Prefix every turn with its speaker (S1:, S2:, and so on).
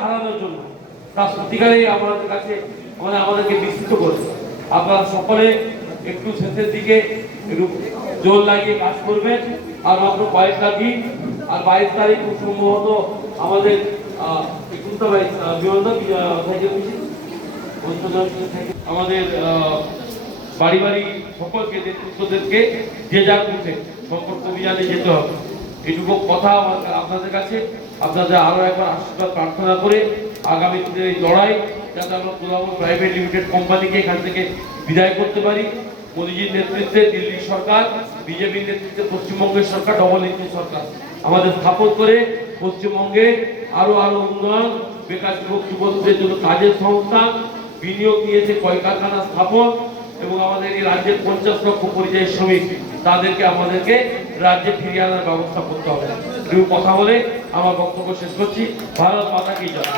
S1: হারানোর জন্য। সত্যিকারেই আমাদের কাছে মানে আমাদেরকে বিস্তৃত করেছে। আপনারা সকলে একটু শেষের দিকে জোর লাগিয়ে কাজ করবেন। আর মাত্র কয়েকটা দিন আর বাইশ তারিখ সম্ভবত আমাদের বাইশ আমাদের বাড়ি বাড়ি সকলকে, নেতৃত্বদেরকে যে যার মুখে সম্পর্ক অভিযানে যেতে হবে। এটুকু কথা আপনাদের কাছে। আপনাদের আরও একবার আশীর্বাদ, প্রার্থনা করে আগামী দিনের এই লড়াই যাতে আমরা কোলাবর প্রাইভেট লিমিটেড কোম্পানিকে এখান থেকে বিদায় করতে পারি। মোদীজির নেতৃত্বে দিল্লি সরকার, বিজেপির নেতৃত্বে পশ্চিমবঙ্গের সরকার ডবল ইঞ্জিন সরকার। আমাদের স্থাপন করে পশ্চিমবঙ্গে আরও আরও উন্নয়ন, বেকার যুবক যুবকদের জন্য কাজের সংস্থান বিনিয়োগ নিয়েছে কলকারখানা স্থাপন এবং আমাদের এই রাজ্যের পঞ্চাশ লক্ষ পরিযায়ী শ্রমিক, তাদেরকে আমাদেরকে রাজ্যে ফিরিয়ে আনার ব্যবস্থা করতে হবে। একটু কথা বলে আমার বক্তব্য শেষ করছি। ভারত মাতা কি জয়।